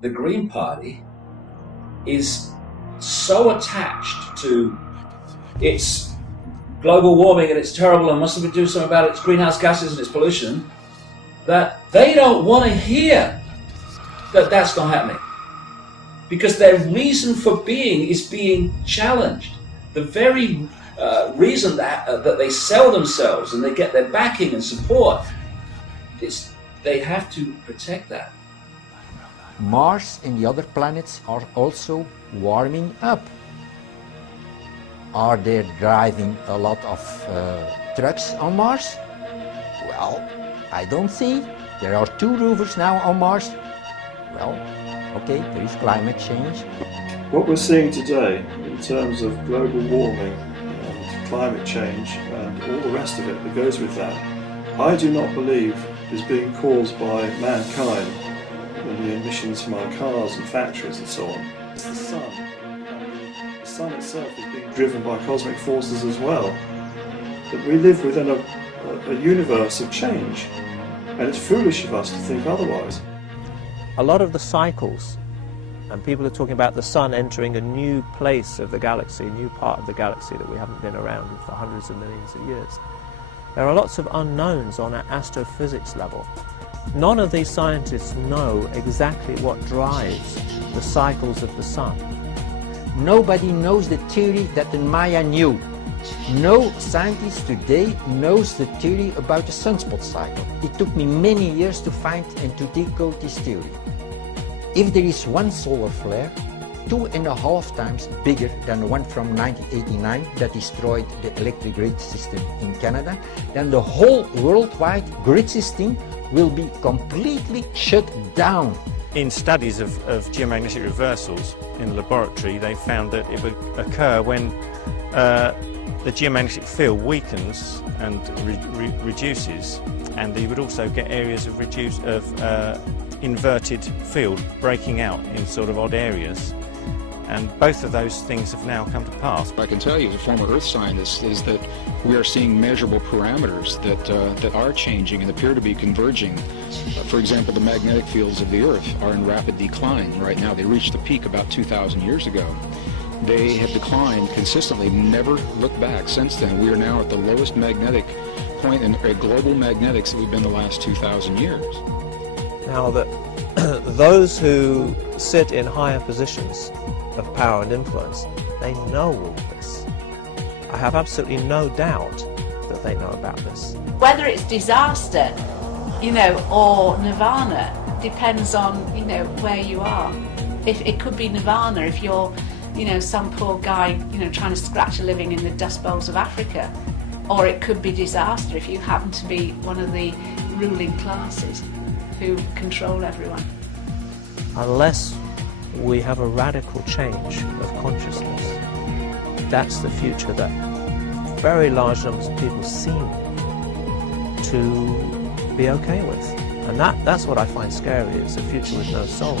the Green Party is so attached to its global warming and it's terrible and must do something about its greenhouse gases and its pollution, that they don't want to hear that that's not happening. Because their reason for being is being challenged. The very reason that they sell themselves and they get their backing and support, they have to protect that. Mars and the other planets are also warming up. Are they driving a lot of trucks on Mars? Well, I don't see. There are 2 rovers now on Mars. Well, okay, there is climate change. What we're seeing today in terms of global warming and climate change and all the rest of it that goes with that, I do not believe is being caused by mankind and the emissions from our cars and factories and so on. It's the sun. The sun itself is being driven by cosmic forces as well. That we live within a universe of change, and it's foolish of us to think otherwise. A lot of the cycles, and people are talking about the sun entering a new place of the galaxy, a new part of the galaxy that we haven't been around for hundreds of millions of years. There are lots of unknowns on an astrophysics level. None of these scientists know exactly what drives the cycles of the sun. Nobody knows the theory that the Maya knew. No scientist today knows the theory about the sunspot cycle. It took me many years to find and to decode this theory. If there is one solar flare, 2.5 times bigger than the one from 1989 that destroyed the electric grid system in Canada, then the whole worldwide grid system will be completely shut down. In studies of geomagnetic reversals in the laboratory, they found that it would occur when the geomagnetic field weakens and reduces, and you would also get areas of inverted field breaking out in sort of odd areas. And both of those things have now come to pass. I can tell you as a former Earth scientist is that we are seeing measurable parameters that are changing and appear to be converging. For example, the magnetic fields of the Earth are in rapid decline right now. They reached the peak about 2,000 years ago. They have declined consistently, never looked back since then. We are now at the lowest magnetic point in global magnetics that we've been the last 2,000 years. Now that those who sit in higher positions of power and influence, they know all this. I have absolutely no doubt that they know about this. Whether it's disaster, or nirvana, depends on, where you are. If it could be nirvana if you're, some poor guy, trying to scratch a living in the dust bowls of Africa, or it could be disaster if you happen to be one of the ruling classes who control everyone. Unless we have a radical change of consciousness, that's the future that very large numbers of people seem to be okay with. And that's what I find scary, is a future with no soul.